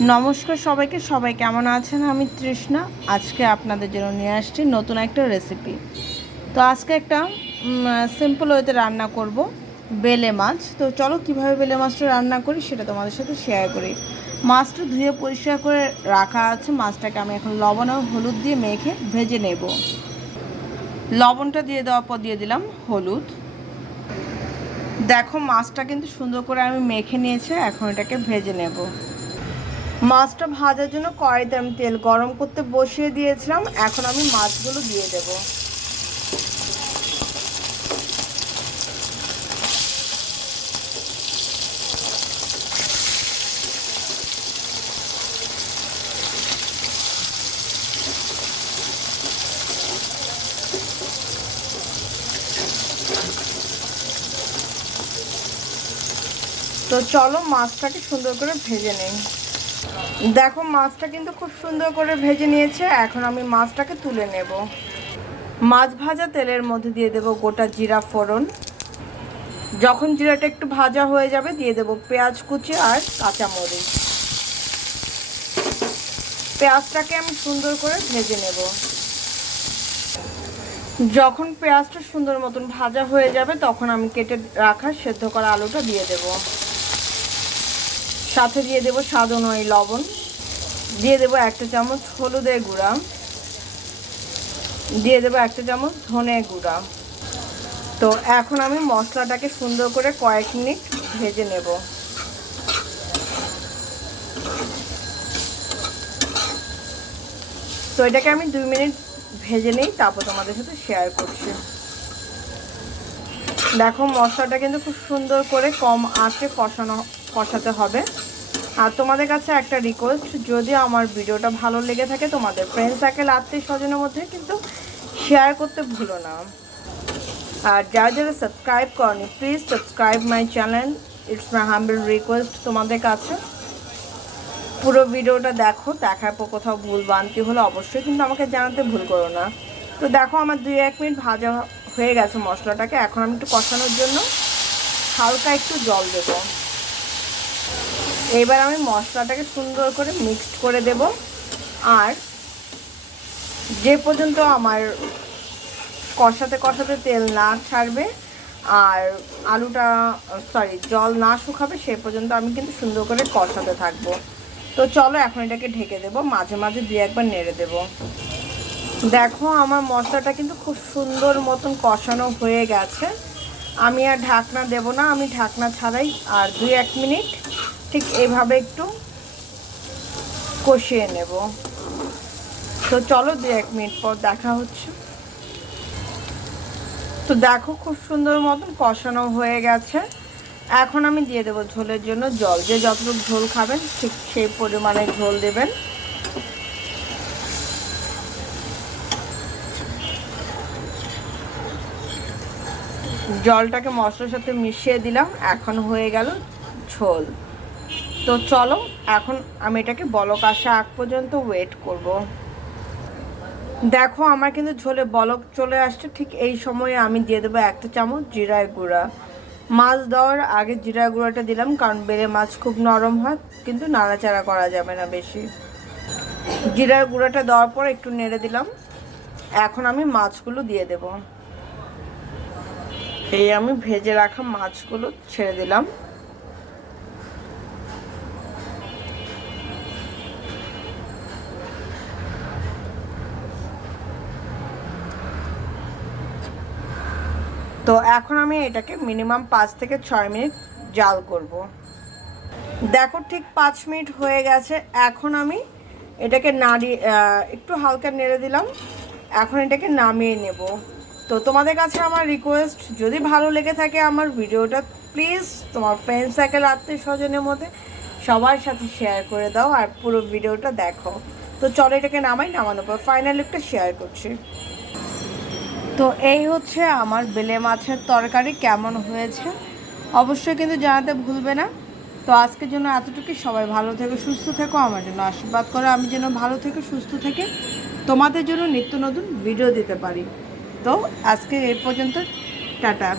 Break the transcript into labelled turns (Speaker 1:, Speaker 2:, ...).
Speaker 1: নমস্কার সবাইকে। সবাই কেমন আছেন? আমি তৃষ্ণা। আজকে আপনাদের জন্য নিয়ে আসছি নতুন একটা রেসিপি তো আজকে একটা সিম্পল ওয়েতে রান্না করব, বেলে মাছ। তো চলো কীভাবে বেলে মাছটা রান্না করি সেটা তোমাদের সাথে শেয়ার করি। মাছটা ধুয়ে পরিষ্কার করে রাখা আছে। মাছটাকে আমি এখন লবণ আর হলুদ দিয়ে মেখে ভেজে নেব। লবণটা দিয়ে দেওয়ার পর দিয়ে দিলাম হলুদ। দেখো মাছটা কিন্তু সুন্দর করে আমি মেখে নিয়েছি, এখন এটাকে ভেজে নেব। মাছটা ভাজার জন্য কড়াইতে আমি তেল গরম করতে বসিয়ে দিয়েছিলাম। এখন আমি মাছগুলো দিয়ে দেব। তো চলো মাছটাকে সুন্দর করে ভেজে নিই। দেখো, মাছটা কিন্তু খুব সুন্দর করে ভেজে নিয়েছে। এখন আমি মাছটাকে তুলে নেব। মাছ ভাজা তেলের মধ্যে দিয়ে দেব গোটা জিরা ফোড়ন। যখন জিরাটা একটু ভাজা হয়ে যাবে, দিয়ে দেব পেঁয়াজ কুচি আর কাঁচামরিচ। পেঁয়াজটাকে আমি সুন্দর করে ভেজে নেব। যখন পেঁয়াজটা সুন্দর মতন ভাজা হয়ে যাবে, তখন আমি কেটে রাখা সেদ্ধ করা আলুটা দিয়ে দেবো। সাথে দিয়ে দেবো স্বাদ অনুযায়ী লবণ। দিয়ে দেবো একটা চামচ হলুদের গুঁড়া। দিয়ে দেবো একটা চামচ ধনে গুঁড়া। তো এখন আমি মশলাটাকে সুন্দর করে কয়েক মিনিট ভেজে নেব। তো এটাকে আমি দুই মিনিট ভেজে নিই, তারপর তোমাদের সাথে শেয়ার করছি। দেখো মশলাটা কিন্তু খুব সুন্দর করে কম আঁচে কষানো, কষাতে হবে। আর তোমাদের কাছে একটা রিকোয়েস্ট যদি আমার ভিডিওটা ভালো লেগে থাকে, তোমাদের ফ্রেন্ড সার্কেল আত্মীয় স্বজনের মধ্যে কিন্তু শেয়ার করতে ভুলো না। আর যারা যারা সাবস্ক্রাইব করনি please subscribe my channel it's my humble request তোমাদের কাছে। পুরো ভিডিওটা দেখো, দেখার পর কোথাও ভুল বানতি হলে অবশ্যই কিন্তু আমাকে জানাতে ভুল করো না। তো দেখো, আমার দুই এক মিনিট ভাজা হয়ে গেছে মশলাটাকে। এখন আমি একটু কষানোর জন্য হালকা একটু জল দেবো। এবার আমি মশলাটাকে সুন্দর করে মিক্সড করে দেব। আর যে পর্যন্ত আমার কষাতে কষাতে তেল না ছাড়বে আর আলুটা সরি জল না শুকাবে, সে পর্যন্ত আমি কিন্তু সুন্দর করে কষাতে থাকব। তো চলো এখন এটাকে ঢেকে দেব, মাঝে মাঝে দুই একবার নেড়ে দেব। দেখো আমার মশলাটা কিন্তু খুব সুন্দর মতন কষানো হয়ে গেছে। আমি আর ঢাকনা দেব না, আমি ঢাকনা ছাড়াই, আর দুই এক মিনিট ঠিক এইভাবে একটু কষিয়ে নেব। তো চলো দু এক মিনিট পর দেখা হচ্ছে। তো দেখো খুব সুন্দর মতন কষানো হয়ে গেছে। এখন আমি দিয়ে দেবো ঝোলের জন্য জল। যে যতটুকু ঝোল খাবেন, ঠিক সেই পরিমাণে ঝোল দেবেন। জলটাকে মশলার সাথে মিশিয়ে দিলাম। এখন হয়ে গেল ঝোল। তো চলো, এখন আমি এটাকে বলক আসা আগ পর্যন্ত ওয়েট করব। দেখো, আমার কিন্তু ঝোলে বলক চলে আসছে, ঠিক এই সময়ে আমি দিয়ে দেবো একটা চামচ জিরার গুঁড়া। মাছ দেওয়ার আগে জিরার গুঁড়াটা দিলাম, কারণ বেলে মাছ খুব নরম হয়, কিন্তু নাড়াচাড়া করা যাবে না বেশি। জিরার গুঁড়াটা দেওয়ার পর একটু নেড়ে দিলাম। এখন আমি মাছগুলো দিয়ে দেব। এই আমি ভেজে রাখা মাছগুলো ছেড়ে দিলাম। তো এখন আমি এটাকে মিনিমাম পাঁচ থেকে ছয় মিনিট জাল করব। দেখো ঠিক পাঁচ মিনিট হয়ে গেছে। এখন আমি এটাকে নাড়ি একটু হালকা নেড়ে দিলাম। এখন এটাকে নামিয়ে নেব। তো তোমাদের কাছে আমার রিকোয়েস্ট যদি ভালো লেগে থাকে আমার ভিডিওটা প্লিজ তোমার ফ্রেন্ড সার্কেল আত্মীয় স্বজনের মধ্যে সবার সাথে শেয়ার করে দাও আর পুরো ভিডিওটা দেখো। তো চলো এটাকে নামাই, নামানোর পর ফাইনাল একটা শেয়ার করছি। তো এই হচ্ছে আমার বেলে মাছের তরকারি কেমন হয়েছে? অবশ্যই কিন্তু জানাতে ভুলবে না। তো আজকের জন্য এতটুকু সবাই ভালো থেকো, সুস্থ থেকো। আমার জন্য আশীর্বাদ করো। আমি যেন ভালো থেকে সুস্থ থেকে তোমাদের জন্য নিত্য নতুন ভিডিও দিতে পারি। তো আজকে এই পর্যন্ত। টাটা।